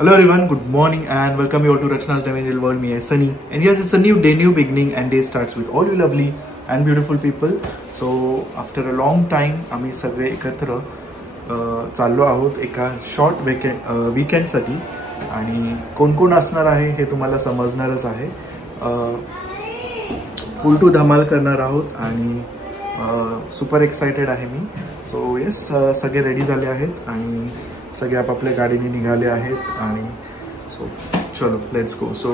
Hello everyone, good morning and welcome you all to Rachna's Dimensional World. Me, Sunny, and yes, it's a new day, new beginning, and day starts with all you lovely and beautiful people. So after a long time, आम्ही सगळे एकत्र चाललो आहोत एका short weekend साठी आणि कोण कोण असणार आहे हे तुम्हाला समजणारच आहे. फुल टू धमाल करणार आहोत आणि सुपर एक्साइटेड आहे मी. सो येस, सगळे रेडी झाले आहेत आणि सगळे आपापल्या गाडीने निघाले आहेत आणि सो चलो लेट्स गो. सो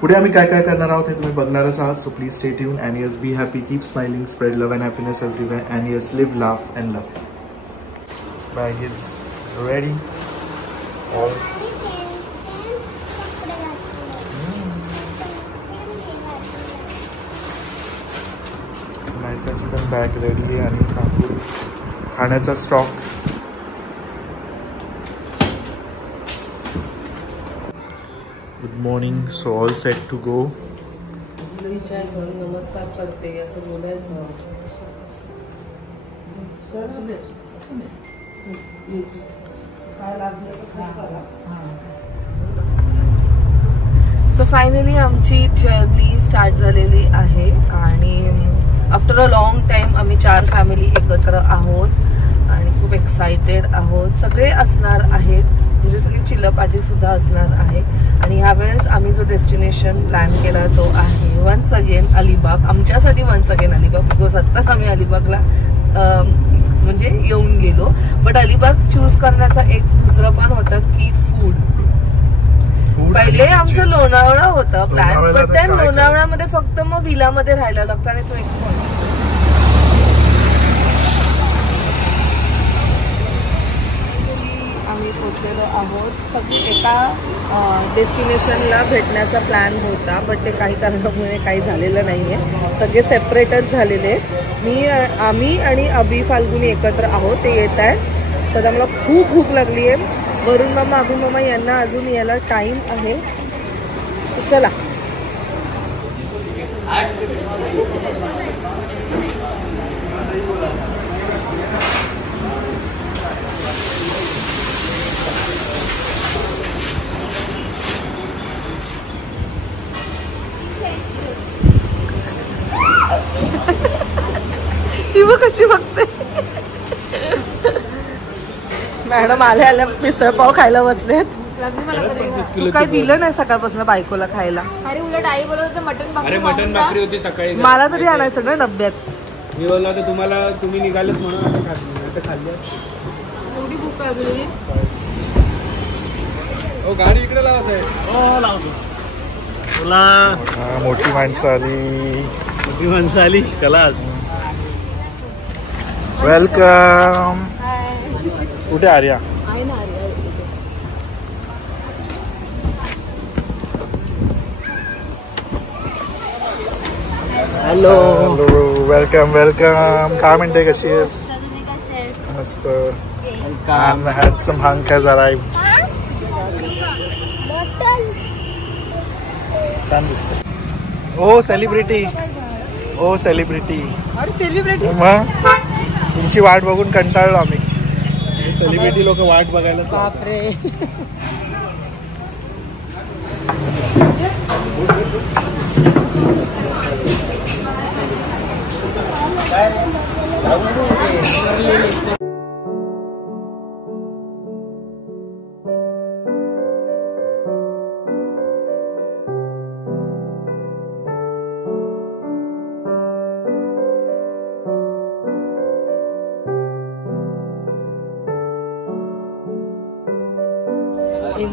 पुढे आम्ही काय काय करणार आहोत हे तुम्ही बघणारच आहात. So please stay tune and yes be happy, keep smiling, spread love and happiness everywhere and yes live laugh and love. Bag is ready. नाईसाची पण बॅग रेडी आहे आणि खाण्याचा stock. Good morning. So all set to go. नमस्कार करते असं बोलायचं. So finally आमची जर्नी स्टार्ट झालेली आहे आणि आफ्टर अ लॉंग टाइम आम्ही 4 फॅमिली एकत्र आहोत आणि खूप एक्साइटेड आहोत. सगळे असणार आहेत, म्हणजे सगळी चिल्लपाटी सुद्धा असणार आहे. आणि ह्यावेळेस आम्ही जो डेस्टिनेशन प्लॅन केला तो आहे वन्स अगेन अलिबाग. आमच्यासाठी वन्स अगेन अलिबाग, बिकॉज आत्ताच आम्ही अलिबागला म्हणजे येऊन गेलो. बट अलिबाग चूज करण्याचा एक दुसरं पण होतं की फूड. पहिले आमचं लोणावळा होता प्लॅन, पण त्या लोणावळ्यामध्ये फक्त मग विलामध्ये राहायला लागतं आणि तो एक आम्ही पोचलेलो आहोत. सगळी एका डेस्टिनेशनला भेटण्याचा प्लॅन होता, बट ते काही कारणामुळे काही झालेलं नाहीये. सगळे सेपरेटच झालेले. आम्ही आणि अभि फाल्गुनी एकत्र आहोत. ते येत आहे. सध्या मला खूप भूक लागली आहे. वरुण मामा, अभि मामा यांना अजून यायला टाइम आहे. चला. ती बघ कशी बघते. मॅडम आल्या आल्या मिसळ पाव खायला बसलेत. तू काय दिलं नाही सकाळपासून बायकोला खायला? अरे उलट आई बोलत मटन भाकरी होती सकाळी. मला तरी आणायचं ना डब्यात. मी बोलला होता तुम्हाला, तुम्ही निघालेत म्हणून आता खाल्ली. एवढी भूक लागली. हो गाडी इकडे लावा साहेब. हो लावतो. तुला मोठी माणसं आली. कलास. वेलकम. कुठे आर्या? आहे ना आर्या. हॅलो. वेलकम. काय म्हणते, कशी आहेस? मस्त. And handsome hunk has arrived. छान दिसते. ओ सेलिब्रिटी. अरे सेलिब्रिटी. मग तुमची वाट बघून कंटाळलो आम्ही. सेलिब्रिटी लोक वाट बघायला. बापरे.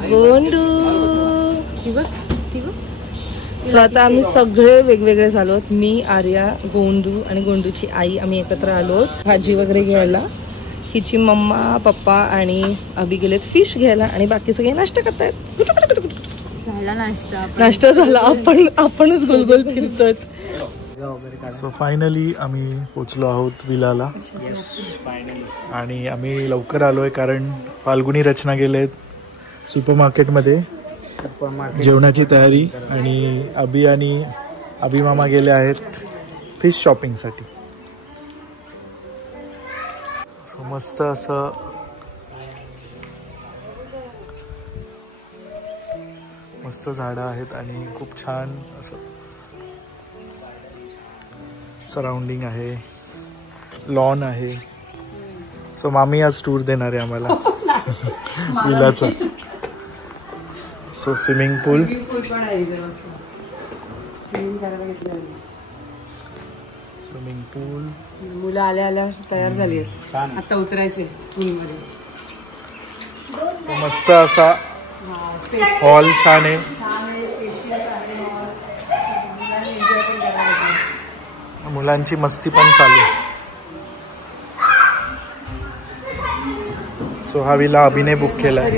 गोंडू. सो आता आम्ही सगळे वेगवेगळे झालो. मी, आर्या, गोंडू आणि गोंडूची आई आम्ही एकत्र आलो भाजी वगैरे घ्यायला. हिची मम्मा, पप्पा आणि अभि गेलेत फिश घ्यायला आणि बाकी सगळे नाश्ता करतायत. नाश्ता झाला. आपणच गोलगोल फिरतोय. सो फायनली आम्ही पोचलो आहोत विलाला. आणि आम्ही लवकर आलोय कारण फाल्गुनी, रचना गेलेत सुपरमार्केटमध्ये जेवणाची तयारी आणि अभि आणि अभि मामा गेले आहेत फिश शॉपिंगसाठी. मस्त असं मस्त झाडं आहेत आणि खूप छान असं सराउंडिंग आहे, लॉन आहे. सो मामी आज टूर देणार आहे आम्हाला विलाचा. सो स्विमिंग पूल स्विमिंग पूल. मुलं आल्या तयार झाली आहेत, आता उतरायचे पूलमध्ये. मस्त असा हॉल छान आहे. मुलांची मस्ती पण चालू. सो हा विला अभिनय बुक केलाय.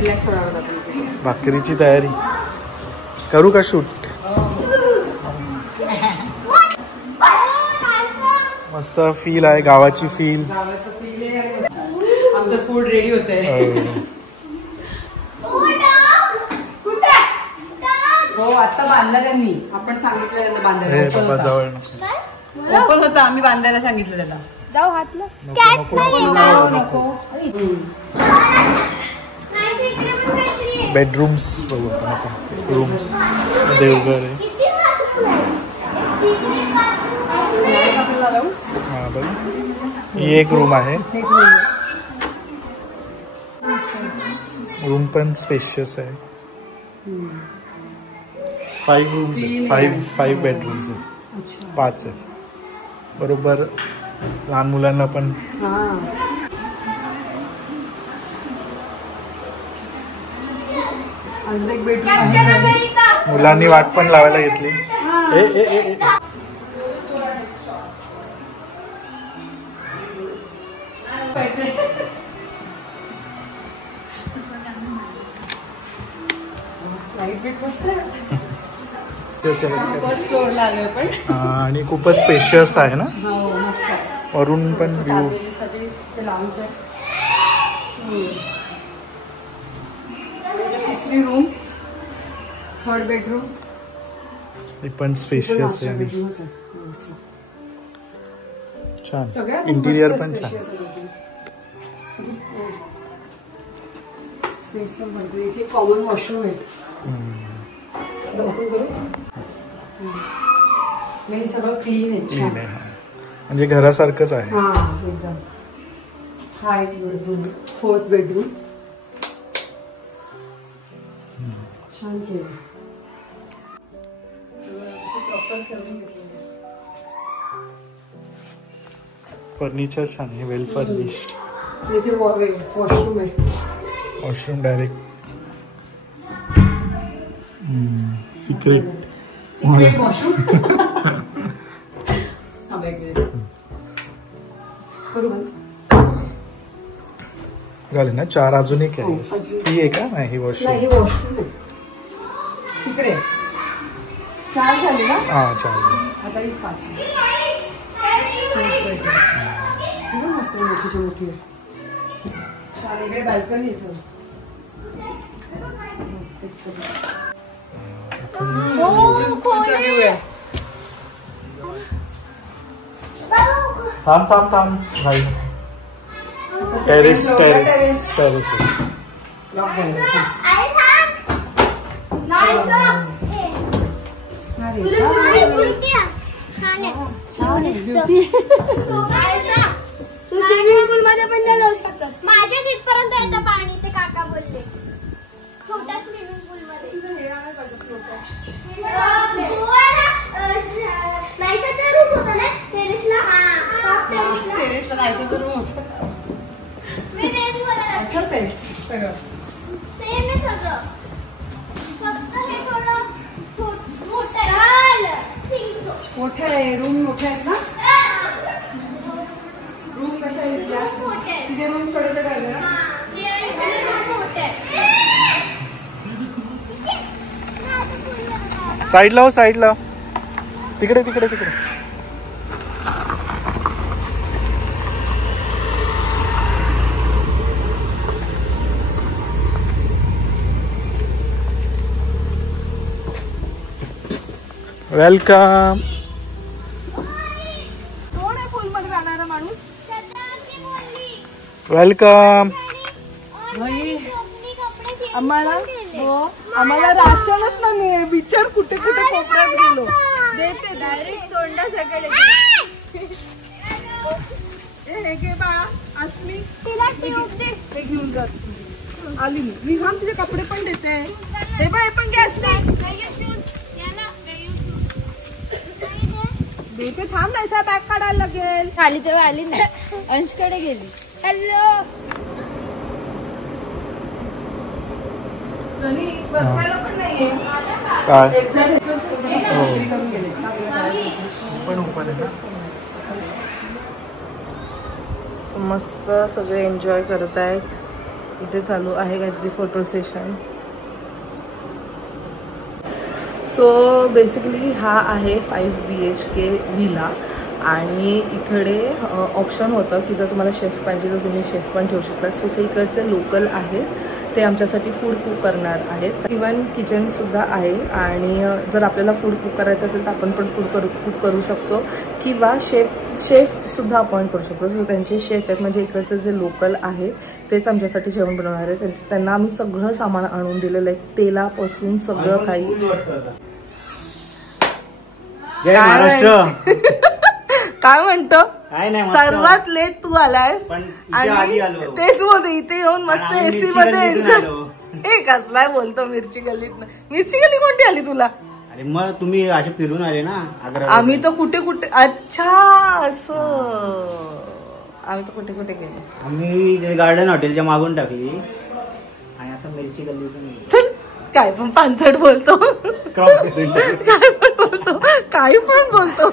भाकरीची तयारी करू का शूट? मस्त फील आहे, गावाची फील. आमचं फूड रेडी होतंय. हो आता बांधला त्यांनी, आपण सांगितलं त्यांना बांधायला. जवळ ओपन होता, आम्ही बांधायला सांगितलं त्याला. जाऊ हातला नको. बेडरूम्स बघू आपण. रूम्स देवघर आहे. हा बघ, ही एक रूम आहे. रूम पण स्पेशियस आहे. 5 रूम्स आहेत. 5 बेडरूम्स आहेत. 5 आहेत बरोबर. लहान मुलांना पण मुलांनी वाट पण लावायला घेतली. फर्स्ट फ्लोअरला आलोय पण. आणि खूपच स्पेशियस आहे ना. वरून पण व्ह्यू. तिसरी रूम, 3rd बेडरूम. हे पण स्पेशियस आहे. छान इंटिरियर पण छान. स्पेस पण भरपूर. इथे कॉमन वॉशरूम आहे. ओपन करू. मेन सगळं क्लीन आहे, छान आहे. म्हणजे घरासारखंच आहे. हा एकदम. हा एक बेडरूम, 4th बेडरूम. छान केलं. फर्निचर छान आहे, वेल फर्निश्ड. इथे वॉशरूम आहे. Washroom direct secret washroom. झाले ना 4. अजून एक आहे. ही आहे का? नाही, ही वॉशरूम. वॉशरूम तिकडे 4 झाले ना. हा 4. आता ही 5. मस्त मोठीची मोठी आहे. छान. इकडे बाल्कनी इथं. थांब भाई. टेरेस. लॉक झालं. तू स्विमिंग पूल मध्ये पण नाही जाऊ शकत. माझ्या तिथपर्यंत येतं पाणी, ते काका बोलले. छोट्या स्विमिंग पूल मध्ये नाहीचा रूम होता ना टेरेसला. टेरेसला नाहीचा रूम होता. मी तेच बोलत होते. सगळं सेम आहे सगळं, फक्त हे थोडं मोठं आहे. मोठे आहे रूम. मोठे आहेत ना रूम. कशा आहेत तिथे रूम छोटे छोटे आहे ना. साईडला तिकडे. वेलकम. कोण आहे पूल मध्ये जाणारा माणूस? वेलकम. आम्हाला आम्हाला राशनच नाही विचार कुठे कुठे कोपऱ्यात गेलो. देते डायरेक्ट तोंडासकडे. हे घे बाळा अस्मी तिला ट्यूब दे. ते घेऊन जात आली मी हा तुझे कपडे पण देते. हे बघ हे पण गॅस देते. थांब नाही बॅग काढायला लागेल. खाली तेव्हा आली नाही अंशकडे गेली. हॅलो बसायला पण नाहीये काय मस्त सगळे एन्जॉय करत आहेत. इथे चालू आहे काहीतरी फोटो सेशन. सो बेसिकली हा आहे 5 BHK विला आणि इकडे ऑप्शन होतं की जर तुम्हाला शेफ पाहिजे तर तुम्ही शेफ पण ठेवू शकता. सो इकडचे लोकल आहेत ते आमच्यासाठी फूड कुक करणार आहेत. इवन किचनसुद्धा आहे आणि जर आपल्याला फूड कुक करायचं असेल तर आपण पण कुक करू शकतो किंवा शेफसुद्धा अपॉइंट करू शकतो. सो त्यांचे शेफ आहेत म्हणजे इकडचे जे लोकल आहेत तेच आमच्यासाठी जेवण बनवणार आहेत. त्यांना आम्ही सगळं सामान आणून दिलेलं आहे तेलापासून सगळं काही. काय म्हणतो सर्वात लेट तू आलायस आणि तेच बोलतो इथे येऊन मस्त एसी मध्ये एन्जॉय. हे कसलाय बोलतो मिरची गल्लीत. मिरची गल्ली कोणती आली तुला? अरे मग तुम्ही असे फिरून आले ना. आम्ही तर कुठे कुठे. अच्छा असं आम्ही तर कुठे कुठे गेलो. आम्ही गार्डन हॉटेलच्या मागून टाकली आणि असं मिरची गल्लीतून. काय पण पानसट बोलतो. काही पण बोलतो.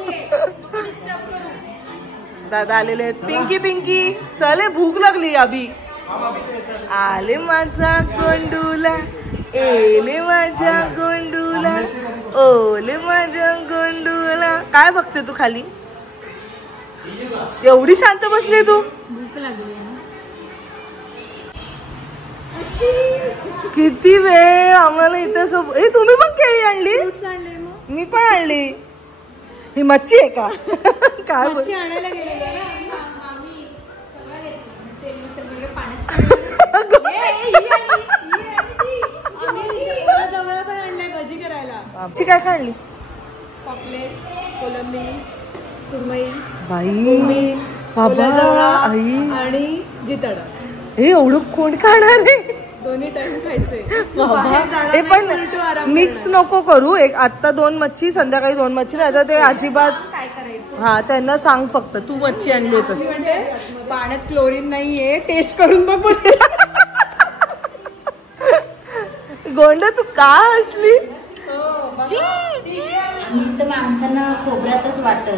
दादा आलेले आहेत. पिंकी पिंकी चले भूक लागली. अभि आले माझा गोंडूला एले माझ्या गोंडूला ओले माझ्या गोंडूला. काय बघते तू खाली एवढी शांत बसली तू? भूक लागली. किती वेळ आम्हाला इथे तुम्ही पण केळी आणली? मी पण आणली. ही मच्छी आहे का? काय आणायला गेलेलो भजी करायला. मच्छी काय आणली? पापलेट कोलंबी सुरमई बाई बाबा आई आणि जितडा. हे एवढं कोण खाणार आहे? दोन्ही टाइम खायचे. हे पण मिक्स नको करू. एक आता 2 मच्छी संध्याकाळी 2 मच्छी नाही तर ते अजिबात. हा त्यांना सांग फक्त तू मच्छी आणली तर. पाण्यात क्लोरीन नाहीये टेस्ट करून बघ. गोंड तू का असली? माणसांना खोबऱ्यातच वाटत.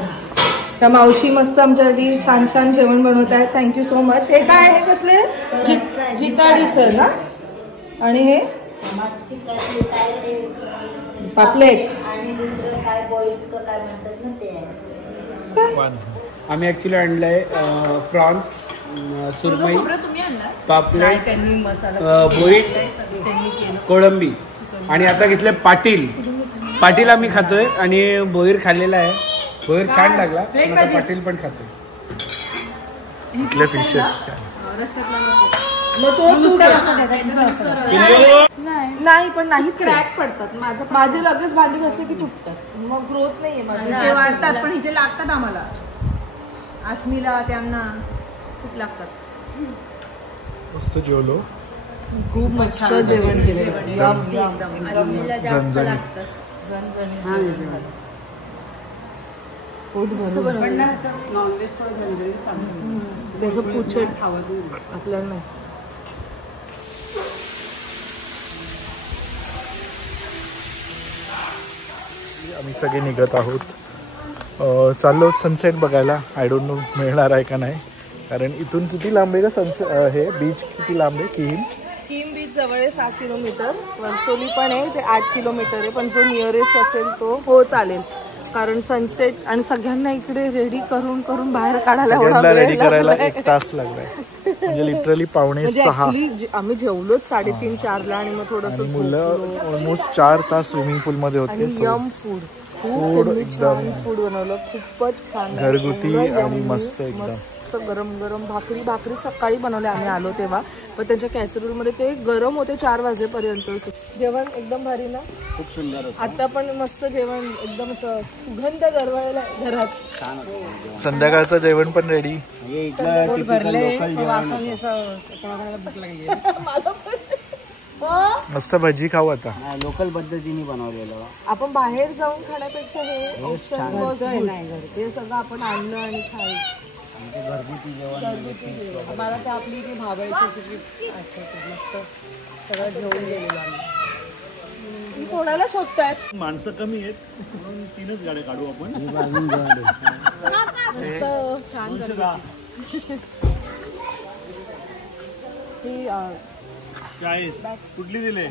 त्या मावशी मस्त आमच्यासाठी छान छान जेवण बनवत आहेत. Thank you so much. हे काय आहे कसले? जिताडीचं ना. आणि हे पापलेट आणि दुसरं काय बॉइल काय म्हणतात ना ते आहे. आम्ही ऍक्च्युली आणलंय प्रॉन्स सुरमई पापलेट बोईर कोळंबी आणि आता घेतलंय पाटील आम्ही खातोय आणि बोईर खाल्लेला आहे. बोईर छान लागला पण आता पाटील पण खातोय. इथले फिश नाही पण नाही क्रॅक पडतात. माझे लगेच भांडी घासले की तुटतात. मग ग्रोथ नाहीये माझे. वाढतात पण हिचे लागतात आम्हाला. आसमीला त्यांना खूप लागतात. मस्त जेवलो. खूप मस्त जेवण पोट भरून. नॉनव्हेज थोडं पुचट आपल्याला नाही. आम्ही सगळे निघत आहोत. चाललो सनसेट बघायला. आय डोंट नो मिळणार आहे का नाही कारण इथून किती लांब आहे का सनसेट. हे बीच किती लांब आहे? किम बीच जवळ आहे 7 किलोमीटर. वर्सोली पण आहे ते 8 किलोमीटर आहे. पण जो नियरेस्ट असेल तो हो चालेल कारण सनसेट आणि सगळ्यांना इकडे रेडी करून बाहेर काढायला रेडी करायला 1 तास लागलाय. म्हणजे लिटरली 5:45. आम्ही जेवलोच 3:30-4ला आणि मग थोडस मुलं ऑलमोस्ट 4 तास स्विमिंग पूल मध्ये होते. यम फूड खूप छान फूड बनवलं. खूपच छान घरगुती आणि मस्त एकदम. मस्त गरम गरम भाकरी सकाळी बनवल्या आम्ही आलो तेव्हा, पण त्यांच्या कॅसरोलमध्ये ते गरम होते 4 वाजेपर्यंत. जेवण एकदम भारी ना, खूप सुंदर होतं. आता पण मस्त जेवण एकदम सुगंध दरवळलेला घरात. संध्याकाळचं जेवण पण रेडी. मस्त भजी खाऊ आता. लोकल पद्धतीने बनवलेलं. आपण बाहेर जाऊन खाण्यापेक्षा हे हे सगळं आपण आणलं आणि खायचं घरगुती जेवण. मला तर आपली ती भाबळीची मस्त सगळं घेऊन गेलेलो आम्ही. कोणाला शोधतायत? माणसं कमी आहेत म्हणून 3च गाड्या काढू आपण. छान ही 40 कुठली दिले?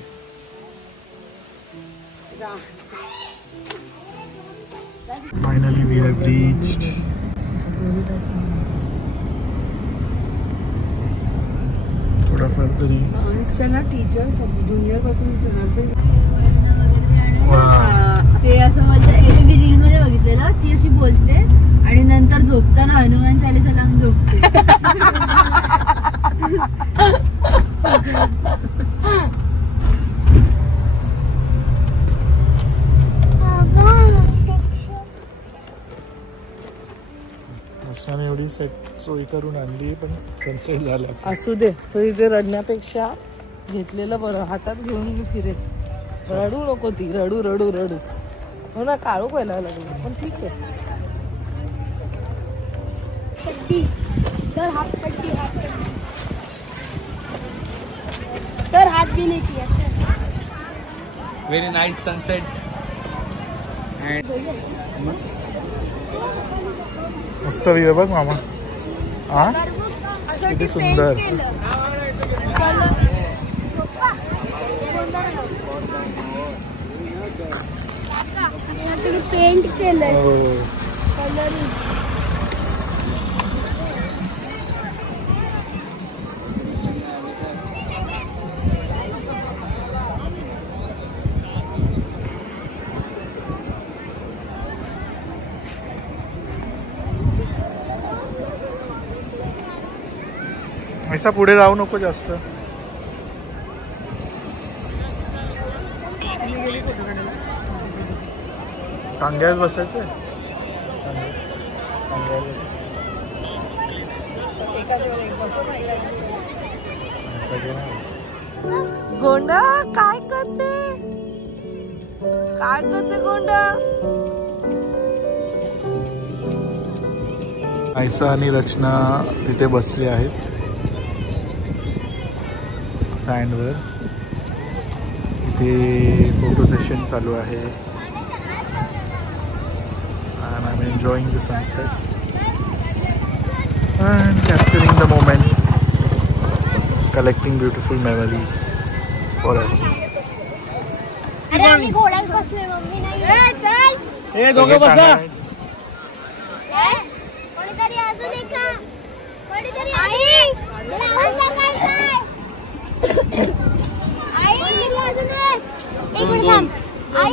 Finally we have reached. थोडाफार तरी टीचर ज्युनियर पासून नर्सिंग ते असं माझ्या रील मध्ये बघितलेलं. ती अशी बोलते आणि नंतर झोपताना हनुमान चालीसा लावून झोपते. एवढी सेट सोयी करून आणली पण कॅन्सल झालं. असू दे, तो इथे रडण्यापेक्षा घेतलेलं बरं. हातात घेऊन फिरे. रडू नको ती, रडू रडू रडू. हो ना, काळू व्हायला लागलं पण ठीक आहे. सर हात भी नहीं किया. Very nice sunset. मस्त व्ह्यू बघ मामा. हा किती सुंदर. पेंट केलं. ऐसा पुढे जाऊ नको जास्त. टांग्यावर बसायचं. गोंडा काय करते, काय करते गोंडा? ऐसा आणि रचना तिथे बसली आहेत सँडवर. इथे फोटो सेशन चालू आहे. and I'm enjoying the sunset and capturing the moment, collecting beautiful memories forever. अरे आम्ही घोड्यात बसलोय. मम्मी नाही. चल. हे दोघं बसा. कोणीतरी असू दे का? कोणीतरी. आई मला काय आई असू दे. एक मिनिट थांब. आई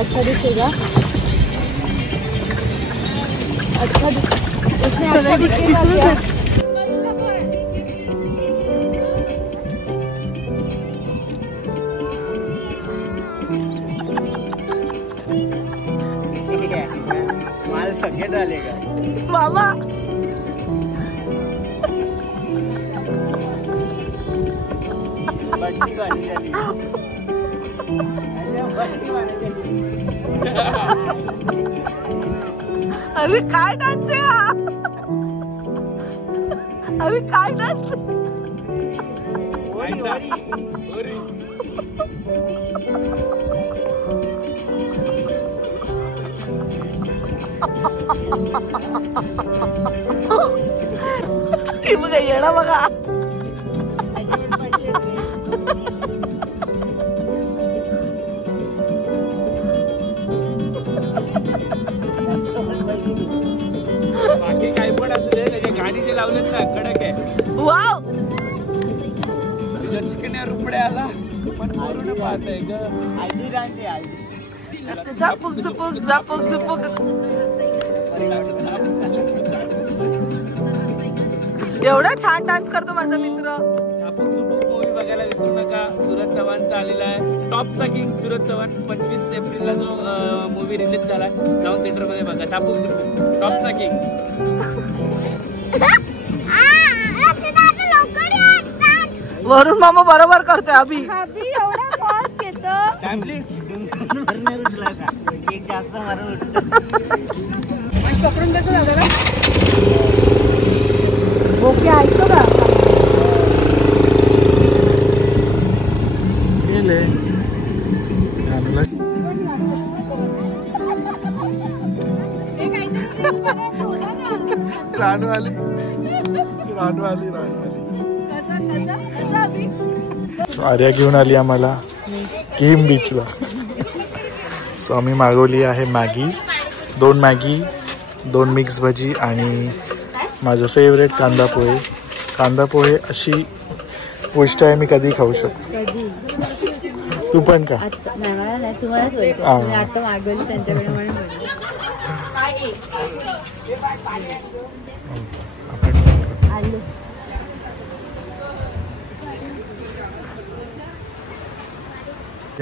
अच्छा दिखेगा. अच्छा इसमें अच्छा दिखेगा. माल सगळे झाले का बाबा? अरे काय डान्स आहे हा? अरे काय डान्स? बघा येणं बघा. बाकी काय पण असू दे, त्याच्या गाणी जे लावलेत ना कडक आहे. वाव. तुझ्या चिकन रुपडे आला पण वरून पाहत आहे ग. हल्दी डान्स आहे. झापूक झुपूक झापूक झुपूक. एवढा छान डान्स करतो माझा मित्र. झापूक झुपूक मूवी बघायला विसरू नका. सूरज चव्हाणचा आलेला आहे टॉपचा किंग सूरज चव्हाण. 25 एप्रिलला जो मूवी रिलीज झाला जाऊन थिएटर मध्ये बघा. झापूक झुपूक टॉपचा किंग. वरुण मामा बरोबर करतोय. अभि एवढा फास्ट घेतो. जास्त मारून पकडून कसं झालं ना. ओके ऐकतो का रानू आली. सो आर्या घेऊन आली आम्हाला किम बीचला. सो आम्ही मागवली आहे मॅगी. 2 मॅगी 2 मिक्स भजी आणि माझं फेवरेट कांदा पोहे. कांदा पोहे अशी गोष्ट आहे मी कधी खाऊ शकतो. तू पण का?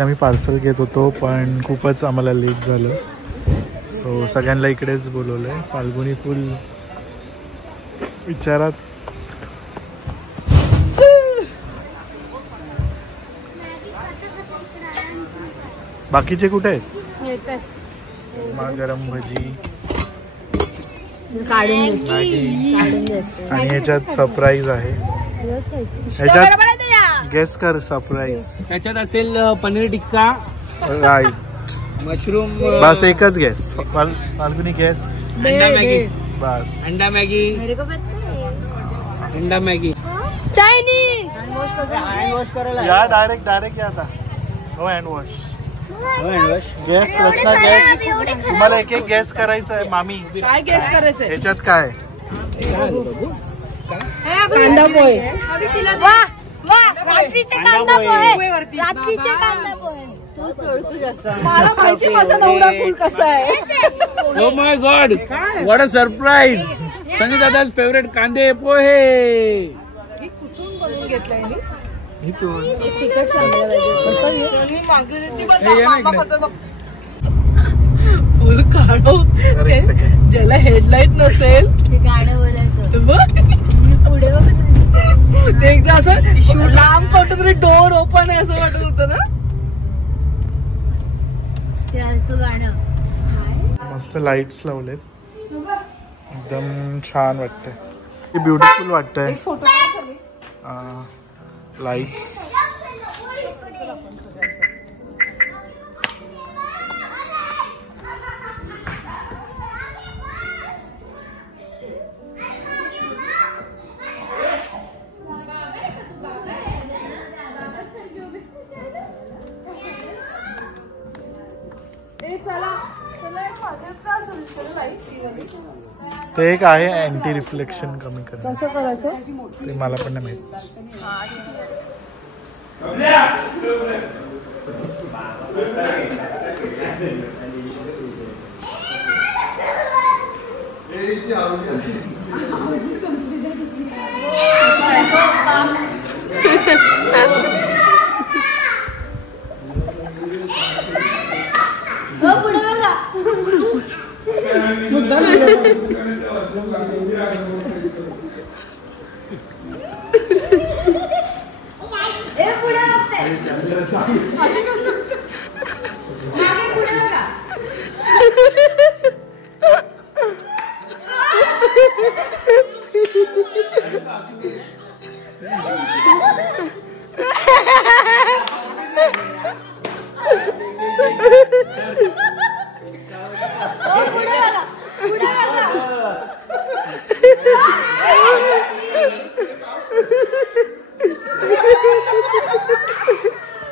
आम्ही पार्सल घेत होतो पण खूपच आम्हाला लेट झालं. सो सगळ्यांना इकडेच बोलवलंय. फाल्गुनी फुल विचारात. बाकीचे कुठे आहेत? गरम भजी आणि याच्यात सरप्राईज आहे. ह्याच्यात गेस कर सरप्राईज. त्याच्यात असेल पनीर टिक्का. राईट. मशरूम. बस एकच गेस. फाल्गुनी गेस. अंडा मॅगी. बस अंडा मॅगी. अंडा मॅगी. चायनीज. या डायरेक्ट या आता. No hand wash. Guess Rachana guess. तुम्हाला एक गॅस करायचं आहे. मामी काय गेस करायचंय? ह्याच्यात काय? कांदा पोहे. रात्रीचे कांदा पोहे. रात्रीचे कांदा पोहे. मला माहिती माझा नवरा कुल कसा आहे. Oh my god what a surprise. Sunny दादा's फेवरेट कांदे पोहे. कुठून बनवून घेतलाय मी? फुल काढो. ज्याला हेडलाईट नसेल ते एकदा असं लांब पडतो तरी डोर ओपन आहे असं वाटत होतं ना. मस्त लाईट्स लावलेत. एकदम छान वाटतंय. ब्युटिफुल वाटतंय. लाईट्स. ते एक आहे अँटी रिफ्लेक्शन कमी करणं. कसं करायचं ते मला पण नाही माहित.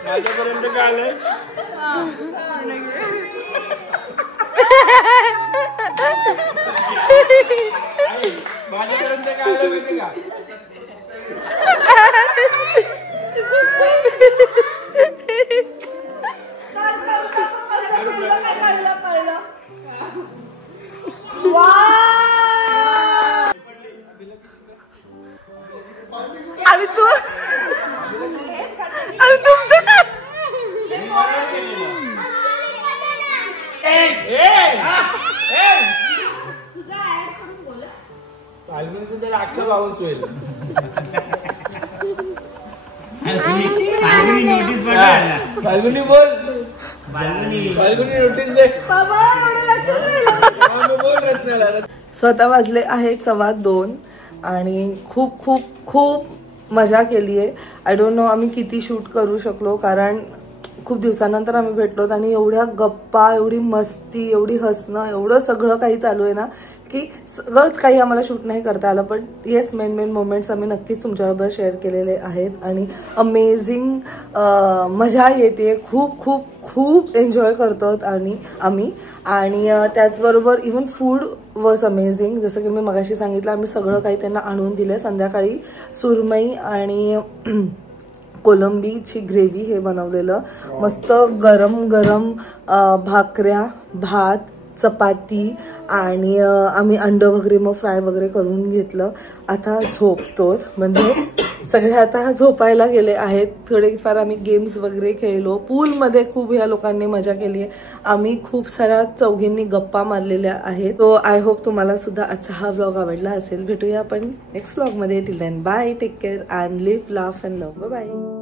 माझ्यापर्यंत काय आलंय? माझ्यापर्यंत काय आलं माहिती का? आणि तू आणि तुमचं काय? फाल्गुनी बोल. फाल्गुनी नोटीस दे. स्वतः वाजले आहेत 2:15 आणि खूप खूप खूप मजा केली आहे. आय डोंट नो आम्ही किती शूट करू शकलो, कारण खूप दिवसानंतर आम्ही भेटलो आणि एवढ्या गप्पा, एवढी मस्ती, एवढी हसणं, एवढं सगळं काही चालू आहे ना की सगळंच काही आम्हाला शूट नाही करता आलं. पण येस, मेन मोमेंट्स आम्ही नक्कीच तुमच्याबरोबर शेअर केलेले आहेत आणि अमेझिंग मजा येते. खूप खूप खूप एन्जॉय करतो आणि आम्ही. आणि त्याचबरोबर इव्हन फूड वॉज अमेझिंग. जसं की मी मगाशी सांगितलं, आम्ही सगळं काही त्यांना आणून दिलं. संध्याकाळी सुरमई आणि कोलंबीची ग्रेव्ही हे बनवलेलं, मस्त गरम गरम भाकऱ्या, भात, चपाती आणि आम्ही अंडं वगैरे मग फ्राय वगैरे करून घेतलं. आता झोपतो, म्हणजे सगळे आता झोपायला गेले आहेत. थोडेफार आम्ही गेम्स वगैरे खेळलो. पूलमध्ये खूप ह्या लोकांनी मजा केली आहे. आम्ही खूप साऱ्या चौघींनी गप्पा मारलेल्या आहेत. तो आय होप तुम्हाला सुद्धा आजचा हा व्लॉग आवडला असेल. भेटूया आपण नेक्स्ट व्लॉगमध्ये. Till then bye, take care and live, laugh and love. Bye.